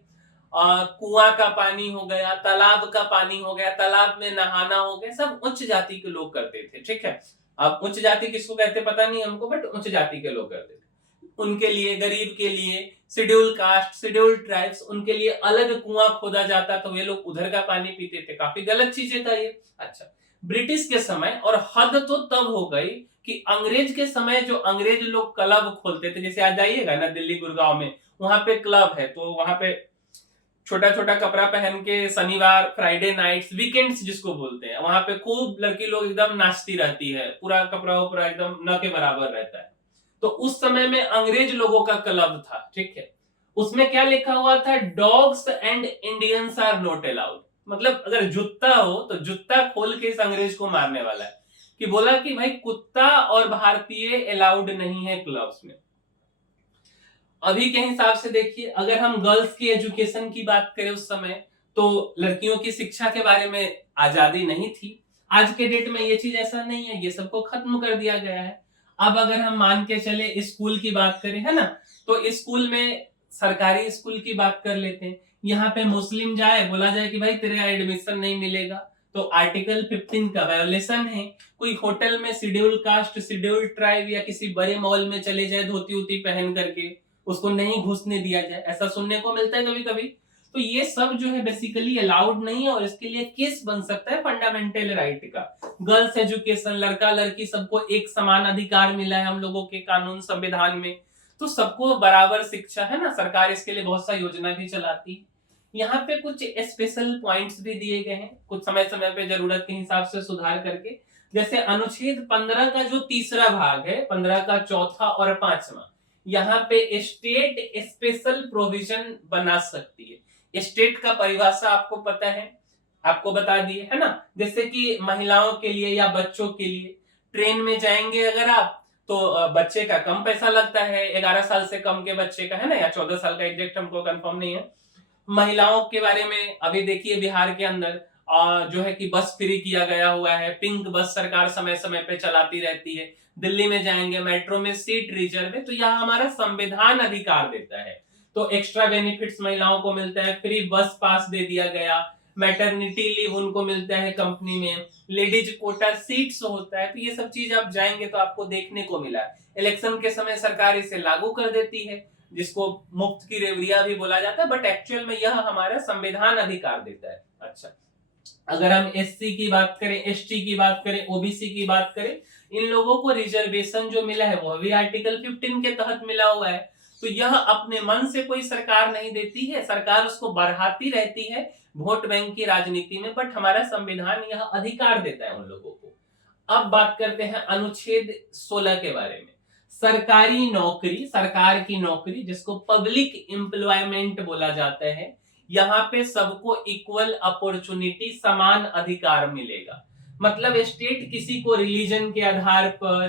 कुआं का पानी हो गया, तालाब का पानी हो गया, तालाब में नहाना हो गया, सब उच्च जाति के लोग करते थे, ठीक है। अब उच्च जाति किसको कहते पता नहीं हमको, बट उच्च जाति के लोग करते थे। उनके लिए, गरीब के लिए, शेड्यूल कास्ट, शेड्यूल ट्राइब्स, उनके लिए अलग कुआं खोदा जाता, तो वे लोग उधर का पानी पीते थे। काफी गलत चीजें था ये। अच्छा, ब्रिटिश के समय, और हद तो तब हो गई कि अंग्रेज के समय जो अंग्रेज लोग क्लब खोलते थे, जैसे आज जाइएगा ना दिल्ली गुड़गांव में, वहां पे क्लब है, तो वहां पे छोटा छोटा कपड़ा पहन के शनिवार, फ्राइडे नाइट्स, वीकेंड्स जिसको बोलते हैं, वहां पे खूब लड़की लोग एकदम नाचती रहती है, पूरा कपड़ा पूरा एकदम न के बराबर रहता है। तो उस समय में अंग्रेज लोगों का क्लब था, ठीक है। उसमें क्या लिखा हुआ था, dogs and Indians are not allowed. मतलब अगर जूता हो तो जूता खोल के इस अंग्रेज को मारने वाला है, कि बोला कि भाई कुत्ता और भारतीय अलाउड नहीं है क्लब्स में। अभी के हिसाब से देखिए, अगर हम गर्ल्स की एजुकेशन की बात करें उस समय, तो लड़कियों की शिक्षा के बारे में आजादी नहीं थी। आज के डेट में ये चीज ऐसा नहीं है, ये सबको खत्म कर दिया गया है। अब अगर हम मान के चले स्कूल की बात करें, है ना, तो स्कूल में सरकारी स्कूल की बात कर लेते हैं। यहाँ पे मुस्लिम जाए, बोला जाए कि भाई तेरे यहाँ एडमिशन नहीं मिलेगा, तो आर्टिकल 15 का वायोलेशन है। कोई होटल में शेड्यूल कास्ट, शेड्यूल ट्राइब या किसी बड़े मॉल में चले जाए धोती उती पहन करके, उसको नहीं घुसने दिया जाए, ऐसा सुनने को मिलता है कभी कभी। तो ये सब जो है बेसिकली अलाउड नहीं है, और इसके लिए केस बन सकता है फंडामेंटल राइट का। गर्ल्स एजुकेशन, लड़का लड़की सबको एक समान अधिकार मिला है हम लोगों के कानून संविधान में, तो सबको बराबर शिक्षा, है ना। सरकार इसके लिए बहुत सा योजना भी चलाती है। यहाँ पे कुछ स्पेशल पॉइंट्स भी दिए गए हैं, कुछ समय समय पे जरूरत के हिसाब से सुधार करके। जैसे अनुच्छेद 15 का जो तीसरा भाग है, 15 का चौथा और पांचवा, यहाँ पे स्टेट स्पेशल प्रोविजन बना सकती है। स्टेट का परिभाषा आपको पता है, आपको बता दिए, है ना। जैसे कि महिलाओं के लिए या बच्चों के लिए, ट्रेन में जाएंगे अगर आप, तो बच्चे का कम पैसा लगता है, 11 साल से कम के बच्चे का, है ना, या 14 साल का, एग्जैक्ट हमको कंफर्म नहीं है। महिलाओं के बारे में अभी देखिए बिहार के अंदर जो है कि बस फ्री किया गया हुआ है, पिंक बस सरकार समय समय पे चलाती रहती है। दिल्ली में जाएंगे मेट्रो में सीट रिजर्व है, तो यह हमारा संविधान अधिकार देता है। तो एक्स्ट्रा बेनिफिट्स महिलाओं को मिलता है, फ्री बस पास दे दिया गया, मैटरनिटी लीव उनको मिलता है कंपनी में, लेडीज कोटा सीट्स होता है। तो ये सब चीज आप जाएंगे तो आपको देखने को मिला। इलेक्शन के समय सरकार इसे लागू कर देती है, जिसको मुफ्त की रेवड़िया भी बोला जाता है, बट एक्चुअल में यह हमारा संविधान अधिकार देता है। अच्छा, अगर हम एससी की बात करें, एसटी की बात करें, ओबीसी की बात करें, इन लोगों को रिजर्वेशन जो मिला है वो भी आर्टिकल 15 के तहत मिला हुआ है। तो यह अपने मन से कोई सरकार नहीं देती है, सरकार उसको बढ़ाती रहती है वोट बैंक की राजनीति में, बट हमारा संविधान यह अधिकार देता है उन लोगों को। अब बात करते हैं अनुच्छेद 16 के बारे में। सरकारी नौकरी, सरकार की नौकरी जिसको पब्लिक एम्प्लॉयमेंट बोला जाता है, यहाँ पे सबको इक्वल अपॉर्चुनिटी, समान अधिकार मिलेगा। मतलब स्टेट किसी को रिलीजन के आधार पर,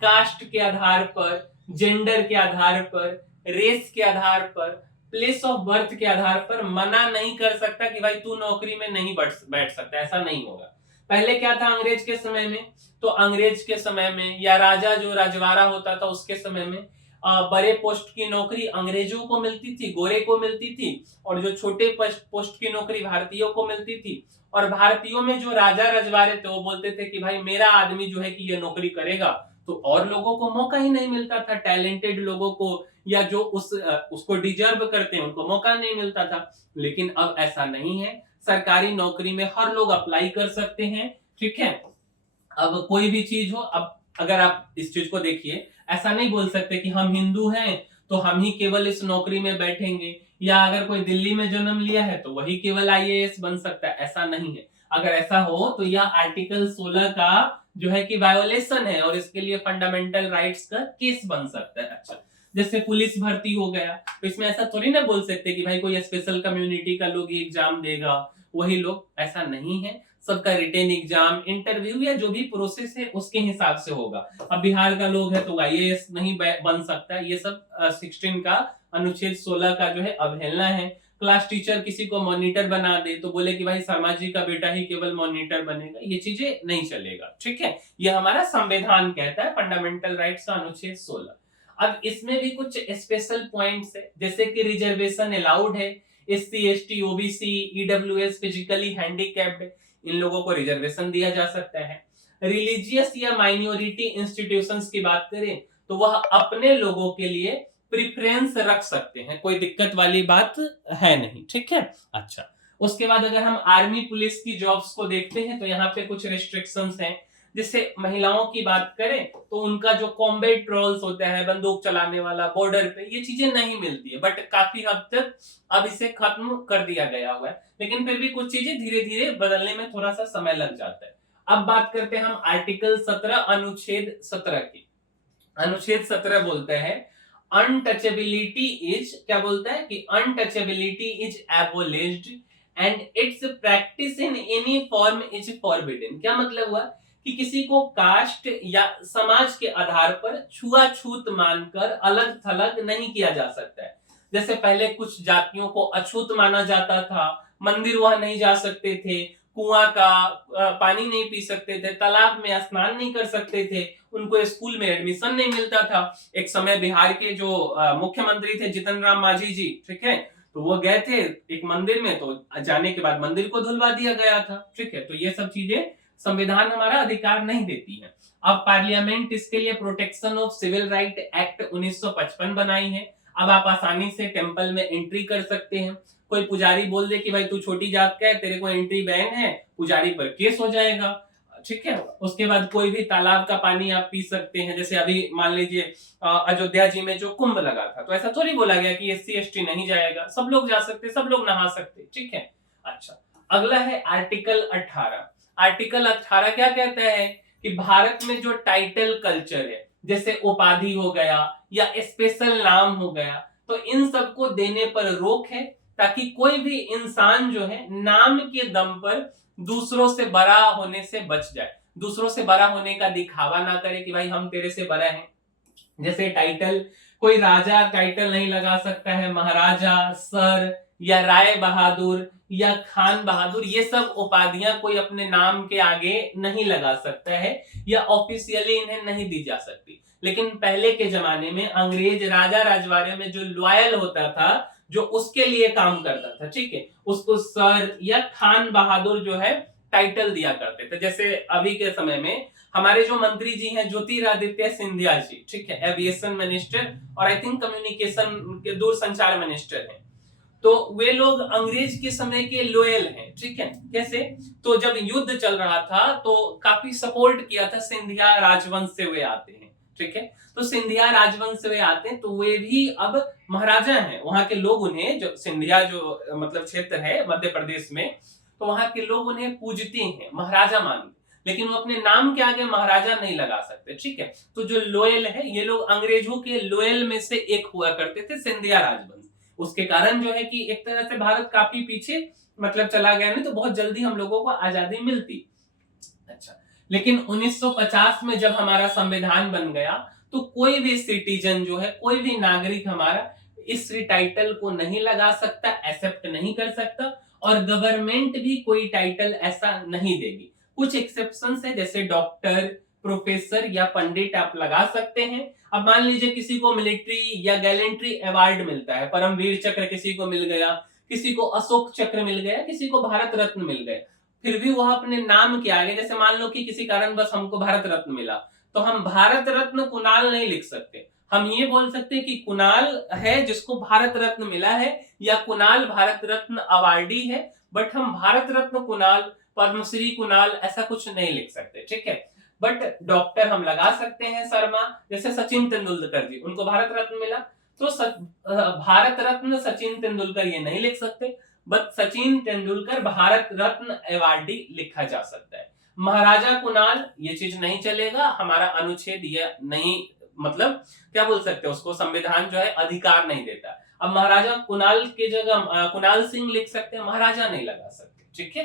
कास्ट के आधार पर, जेंडर के आधार पर, रेस के आधार पर, प्लेस ऑफ बर्थ के आधार पर मना नहीं कर सकता कि भाई तू नौकरी में नहीं बैठ सकता, ऐसा नहीं होगा। पहले क्या था अंग्रेज के समय में, तो अंग्रेज के समय में या राजा जो राजवाड़ा होता था उसके समय में बड़े पोस्ट की नौकरी अंग्रेजों को मिलती थी, गोरे को मिलती थी, और जो छोटे पोस्ट की नौकरी भारतीयों को मिलती थी। और भारतीयों में जो राजा रजवाड़े थे वो बोलते थे कि भाई मेरा आदमी जो है कि ये नौकरी करेगा, तो और लोगों को मौका ही नहीं मिलता था, टैलेंटेड लोगों को या जो उसको डिजर्व करते हैं उनको मौका नहीं मिलता था। लेकिन अब ऐसा नहीं है, सरकारी नौकरी में हर लोग अप्लाई कर सकते हैं, ठीक है। अब कोई भी चीज हो, अब अगर आप इस चीज को देखिए, ऐसा नहीं बोल सकते कि हम हिंदू हैं तो हम ही केवल इस नौकरी में बैठेंगे, या अगर कोई दिल्ली में जन्म लिया है तो वही केवल आईएएस बन सकता है, ऐसा नहीं है। अगर ऐसा हो तो यह आर्टिकल 16 का जो है कि वायोलेशन है, और इसके लिए फंडामेंटल राइट्स का केस बन सकता है। अच्छा, जैसे पुलिस भर्ती हो गया, तो इसमें ऐसा थोड़ी ना बोल सकते कि भाई कोई स्पेशल कम्युनिटी का लोग एग्जाम देगा वही लोग, ऐसा नहीं है। सबका रिटेन एग्जाम, इंटरव्यू या जो भी प्रोसेस है उसके हिसाब से होगा। अब बिहार का लोग है तो आईएएस नहीं बन सकता, ये सब 16 का अनुच्छेद 16 का जो है अवहेलना है। क्लास टीचर किसी को मॉनिटर बना दे तो बोले कि भाई शर्मा जी का बेटा ही केवल मॉनिटर बनेगा, ये चीजें नहीं चलेगा, ठीक है। ये हमारा संविधान कहता है, फंडामेंटल राइट्स का अनुच्छेद 16। अब इसमें भी कुछ स्पेशल पॉइंट्स है, जैसे कि रिजर्वेशन अलाउड है, SC, ST, OBC, EWS, physically handicapped, इन लोगों को रिजर्वेशन दिया जा सकता है। रिलीजियस या माइनॉरिटी इंस्टीट्यूशंस की बात करें तो वह अपने लोगों के लिए प्रेफरेंस रख सकते हैं, कोई दिक्कत वाली बात है नहीं, ठीक है। अच्छा, उसके बाद अगर हम आर्मी पुलिस की जॉब्स को देखते हैं तो यहाँ पे कुछ रिस्ट्रिक्शंस हैं। जैसे महिलाओं की बात करें तो उनका जो कॉम्बैट रोल्स होता है, बंदूक चलाने वाला, बॉर्डर पे, ये चीजें नहीं मिलती है, बट काफी हद तक अब इसे खत्म कर दिया गया हुआ है। लेकिन फिर भी कुछ चीजें धीरे धीरे बदलने में थोड़ा सा समय लग जाता है। अब बात करते हैं हम आर्टिकल 17 अनुच्छेद 17 की। अनुच्छेद 17 बोलते हैं अनटचेबिलिटी इज, क्या बोलता है कि untouchability is एबोलिश्ड and it's practice in any form is forbidden. क्या मतलब हुआ कि किसी को कास्ट या समाज के आधार पर छुआछूत मानकर अलग थलग नहीं किया जा सकता है। जैसे पहले कुछ जातियों को अछूत माना जाता था, मंदिर वह नहीं जा सकते थे, कुआं का पानी नहीं पी सकते थे, तालाब में स्नान नहीं कर सकते थे, उनको स्कूल में एडमिशन नहीं मिलता था। एक समय बिहार के जो मुख्यमंत्री थे जीतन राम मांझी जी, ठीक है, तो वो गए थे एक मंदिर में, तो जाने के बाद मंदिर को धुलवा दिया गया था, ठीक है। तो ये सब चीजें संविधान हमारा अधिकार नहीं देती है। अब पार्लियामेंट इसके लिए protection of civil right act 1955 बनाई है। अब आप आसानी से टेंपल में एंट्री कर सकते हैं। कोई पुजारी बोल दे कि भाई तू छोटी जात का है, तेरे को एंट्री बैन है, पुजारी पर केस हो जाएगा, ठीक है। उसके बाद कोई भी तालाब का पानी आप पी सकते हैं। जैसे अभी मान लीजिए अयोध्या जी में जो कुंभ लगा था, तो ऐसा थोड़ी बोला गया कि एससी एसटी नहीं जाएगा, सब लोग जा सकते, सब लोग नहा सकते, ठीक है। अच्छा, अगला है आर्टिकल 18। आर्टिकल 18 क्या कहता है कि भारत में जो टाइटल कल्चर है, जैसे उपाधि हो गया या स्पेशल नाम हो गया, तो इन सबको देने पर रोक है, ताकि कोई भी इंसान जो है नाम के दम पर दूसरों से बड़ा होने से बच जाए, दूसरों से बड़ा होने का दिखावा ना करे कि भाई हम तेरे से बड़ा हैं। जैसे टाइटल, कोई राजा टाइटल नहीं लगा सकता है, महाराजा, सर या राय बहादुर या खान बहादुर, ये सब उपाधियां कोई अपने नाम के आगे नहीं लगा सकता है या ऑफिशियली इन्हें नहीं दी जा सकती। लेकिन पहले के जमाने में अंग्रेज राजा राजवाड़े में जो लॉयल होता था, जो उसके लिए काम करता था, ठीक है, उसको सर या खान बहादुर जो है टाइटल दिया करते थे। जैसे अभी के समय में हमारे जो मंत्री जी हैं ज्योतिरादित्य सिंधिया जी, ठीक है, एविएशन मिनिस्टर और आई थिंक कम्युनिकेशन के दूरसंचार मिनिस्टर हैं, तो वे लोग अंग्रेज के समय के लोयल हैं, ठीक है। कैसे? तो जब युद्ध चल रहा था तो काफी सपोर्ट किया था, सिंधिया राजवंश से वे आते हैं, ठीक है। तो सिंधिया राजवंश से वे आते हैं, तो वे भी अब महाराजा हैं। वहां के लोग उन्हें, जो सिंधिया जो मतलब क्षेत्र है मध्य प्रदेश में, तो वहां के लोग उन्हें पूजते हैं, महाराजा मानते, लेकिन वो अपने नाम के आगे महाराजा नहीं लगा सकते, ठीक है। तो जो लोयल है, ये लोग अंग्रेजों के लोयल में से एक हुआ करते थे, सिंधिया राजवंश। उसके कारण जो है कि एक तरह से भारत काफी पीछे मतलब चला गया, नहीं तो बहुत जल्दी हम लोगों को आजादी मिलती। अच्छा, लेकिन 1950 में जब हमारा संविधान बन गया, तो कोई भी सिटीजन जो है, कोई भी नागरिक हमारा इस टाइटल को नहीं लगा सकता, एक्सेप्ट नहीं कर सकता, और गवर्नमेंट भी कोई टाइटल ऐसा नहीं देगी। कुछ एक्सेप्शंस है, जैसे डॉक्टर, प्रोफेसर या पंडित आप लगा सकते हैं। अब मान लीजिए किसी को मिलिट्री या गैलेंट्री अवार्ड मिलता है, परमवीर चक्र किसी को मिल गया, किसी को अशोक चक्र मिल गया, किसी को भारत रत्न मिल गया, फिर भी वह अपने नाम के आगे, जैसे मान लो कि किसी कारण बस हमको भारत रत्न मिला, तो हम भारत रत्न कुणाल नहीं लिख सकते। हम ये बोल सकते हैं कि कुणाल है जिसको भारत रत्न मिला है, या कुणाल भारत रत्न अवार्डी है, बट हम भारत रत्न कुणाल, पद्मश्री कुणाल ऐसा कुछ नहीं लिख सकते, ठीक है। बट डॉक्टर हम लगा सकते हैं शर्मा, जैसे सचिन तेंदुलकर जी, उनको भारत रत्न मिला, तो भारत रत्न सचिन तेंदुलकर ये नहीं लिख सकते, बट सचिन तेंदुलकर भारत रत्न अवार्डी लिखा जा सकता है। महाराजा कुणाल ये चीज नहीं चलेगा, हमारा अनुच्छेद ये नहीं, मतलब क्या बोल सकते हैं उसको, संविधान जो है अधिकार नहीं देता। अब महाराजा कुणाल की जगह कुणाल सिंह लिख सकते हैं, महाराजा नहीं लगा सकते, ठीक है।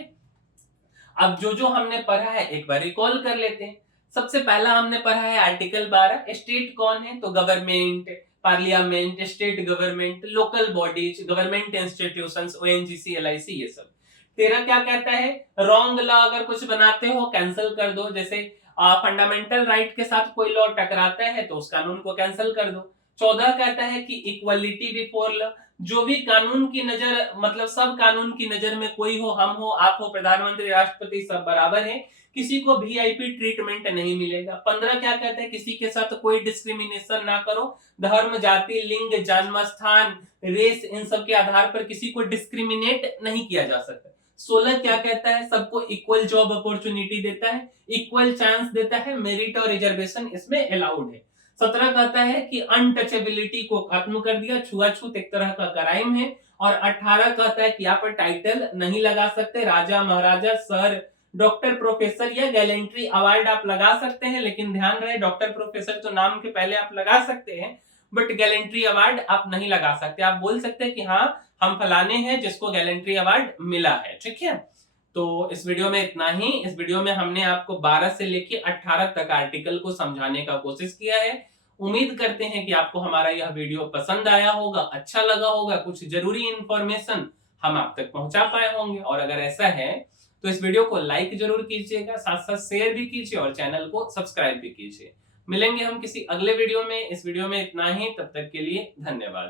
अब जो जो हमने पढ़ा है एक बार रिकॉल कर लेते हैं। सबसे पहला हमने पढ़ा है आर्टिकल 12, स्टेट कौन है, तो government, parliament, state government, local bodies, government institutions, ONGC, LIC, ये सब। 13 क्या कहता है, रॉन्ग लॉ अगर कुछ बनाते हो कैंसिल कर दो, जैसे फंडामेंटल राइट के साथ कोई लॉ टकराता है तो उस कानून को कैंसिल कर दो। 14 कहता है कि इक्वलिटी बिफोर लॉ, जो भी कानून की नजर, मतलब सब कानून की नजर में, कोई हो, हम हो, आप हो, प्रधानमंत्री, राष्ट्रपति, सब बराबर है, किसी को वीआईपी ट्रीटमेंट नहीं मिलेगा। 15 क्या कहता है, किसी के साथ कोई डिस्क्रिमिनेशन ना करो, धर्म, जाति, लिंग, जन्म स्थान, रेस, इन सब के आधार पर किसी को डिस्क्रिमिनेट नहीं किया जा सकता। 16 क्या कहता है, सबको इक्वल जॉब अपॉर्चुनिटी देता है, इक्वल चांस देता है, मेरिट और रिजर्वेशन इसमें अलाउड है। 17 कहता है कि अनटचेबिलिटी को खत्म कर दिया, छुआछूत एक तरह का क्राइम है। और 18 कहता है कि यहाँ पर टाइटल नहीं लगा सकते, राजा, महाराजा, सर, डॉक्टर, प्रोफेसर या गैलेंट्री अवार्ड आप लगा सकते हैं, लेकिन ध्यान रहे डॉक्टर प्रोफेसर तो नाम के पहले आप लगा सकते हैं, बट गैलेंट्री अवार्ड आप नहीं लगा सकते। आप बोल सकते हैं कि हाँ हम फलाने हैं जिसको गैलेंट्री अवार्ड मिला है, ठीक है। तो इस वीडियो में इतना ही। इस वीडियो में हमने आपको 12 से लेके 18 तक आर्टिकल को समझाने का कोशिश किया है। उम्मीद करते हैं कि आपको हमारा यह वीडियो पसंद आया होगा, अच्छा लगा होगा, कुछ जरूरी इंफॉर्मेशन हम आप तक पहुंचा पाए होंगे। और अगर ऐसा है तो इस वीडियो को लाइक जरूर कीजिएगा, साथ साथ शेयर भी कीजिए और चैनल को सब्सक्राइब भी कीजिए। मिलेंगे हम किसी अगले वीडियो में। इस वीडियो में इतना ही, तब तक के लिए धन्यवाद।